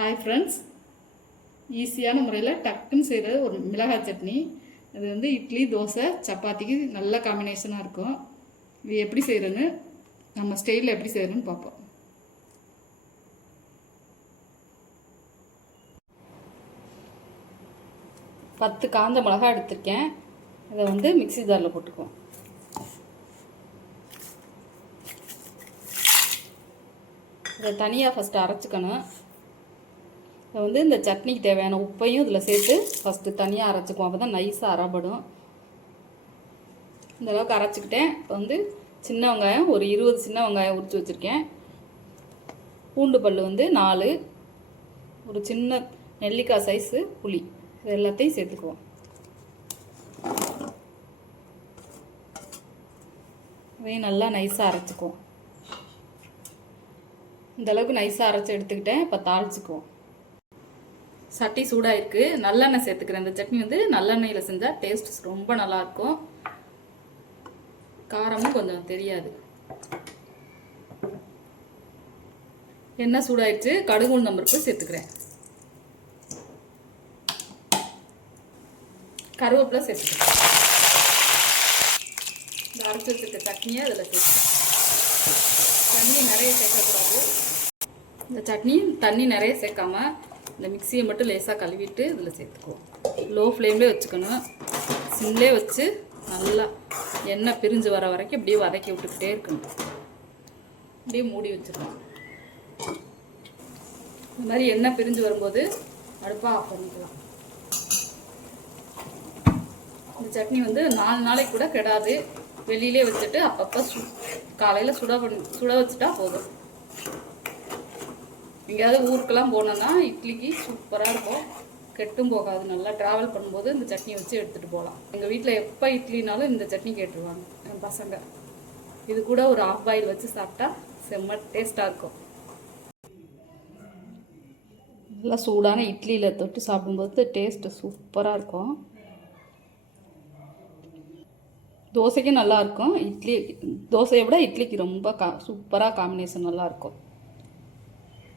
Hi friends ஈஸியான முறையில் டக்குன்னு செய்கிற ஒரு மிளகாய் சட்னி. அது வந்து இட்லி தோசை சப்பாத்திக்கு நல்ல காம்பினேஷனாக இருக்கும். இது எப்படி செய்கிறேன்னு நம்ம ஸ்டைலில் எப்படி செய்கிறேன்னு பார்ப்போம். பத்து காஞ்ச மிளகாய் எடுத்திருக்கேன். இதை வந்து மிக்ஸி ஜாரில் போட்டுக்குவோம். இதை தனியாக ஃபஸ்ட்டு அரைச்சிக்கணும். வந்து இந்த சட்னிக்கு தேவையான உப்பையும் இதில் சேர்த்து ஃபஸ்ட்டு தனியாக அரைச்சிக்குவோம். அப்போ தான் நைஸாக அரைப்படும் இந்த அளவுக்கு அரைச்சிக்கிட்டேன். இப்போ வந்து சின்ன வெங்காயம் ஒரு இருபது சின்ன வெங்காயம் உரித்து வச்சுருக்கேன். பூண்டு பல் வந்து நாலு. ஒரு சின்ன நெல்லிக்காய் சைஸு புளி. இது எல்லாத்தையும் சேர்த்துக்குவோம். இதையும் நல்லா நைஸாக அரைச்சிக்குவோம். இந்தளவுக்கு நைஸாக அரைச்சி எடுத்துக்கிட்டேன். இப்போ தாளிச்சிக்குவோம். சட்டி சூடாக இருக்குது நல்லெண்ணெய் சேர்த்துக்கிறேன். இந்த சட்னி வந்து நல்லெண்ணெயில் செஞ்சால் டேஸ்ட் ரொம்ப நல்லாயிருக்கும். காரமும் கொஞ்சம் தெரியாது. எண்ணெய் சூடாயிடுச்சு கடுகு உளுந்தம் பருப்பு சேர்த்துக்கிறேன். கருவேப்பிலை சேர்த்துக்கிறேன். இந்த அரைச்சி வச்சுருக்க சட்னியை அதில் சேர்த்துக்கிறேன். தண்ணி நிறைய சேர்க்கக்கூடாது. இந்த சட்னி தண்ணி நிறைய சேர்க்காம இந்த மிக்சியை மட்டும் லேசாக கழுவிட்டு இதில் சேர்த்துக்குவோம் லோ ஃப்ளேம்லேயே வச்சுக்கணும். சிம்லேயே வச்சு நல்லா எண்ணெய் பிரிஞ்சு வர வரைக்கும் இப்படியே வதக்கி விட்டுக்கிட்டே இருக்கணும். அப்படியே மூடி வச்சிடலாம் இந்த மாதிரி எண்ணெய் பிரிஞ்சு வரும்போது அடுப்பாக ஆஃப் பண்ணிக்கலாம். இந்த சட்னி வந்து நாலு நாளைக்கு கூட கெடாது. வெளியிலே வச்சுட்டு அப்பப்போ சு காலையில் சுட பண்ணி சுட வச்சுட்டா போதும். எங்கேயாவது ஊருக்கெல்லாம் போனோன்னா இட்லிக்கு சூப்பராக இருக்கும். கெட்டும் போகாது. நல்லா ட்ராவல் பண்ணும்போது இந்த சட்னி வச்சு எடுத்துகிட்டு போகலாம். எங்கள் வீட்டில் எப்போ இட்லினாலும் இந்த சட்னி கேட்டுருவாங்க. என் பசங்க. இது கூட ஒரு ஆஃப் பாயில் வச்சு சாப்பிட்டா செம்ம டேஸ்ட்டாக இருக்கும். நல்லா சூடான இட்லியில் தொட்டு சாப்பிடும்போது டேஸ்ட்டு சூப்பராக இருக்கும். தோசைக்கும் நல்லாயிருக்கும் இட்லி தோசையை விட இட்லிக்கு ரொம்ப கா சூப்பராக காம்பினேஷன் நல்லாயிருக்கும்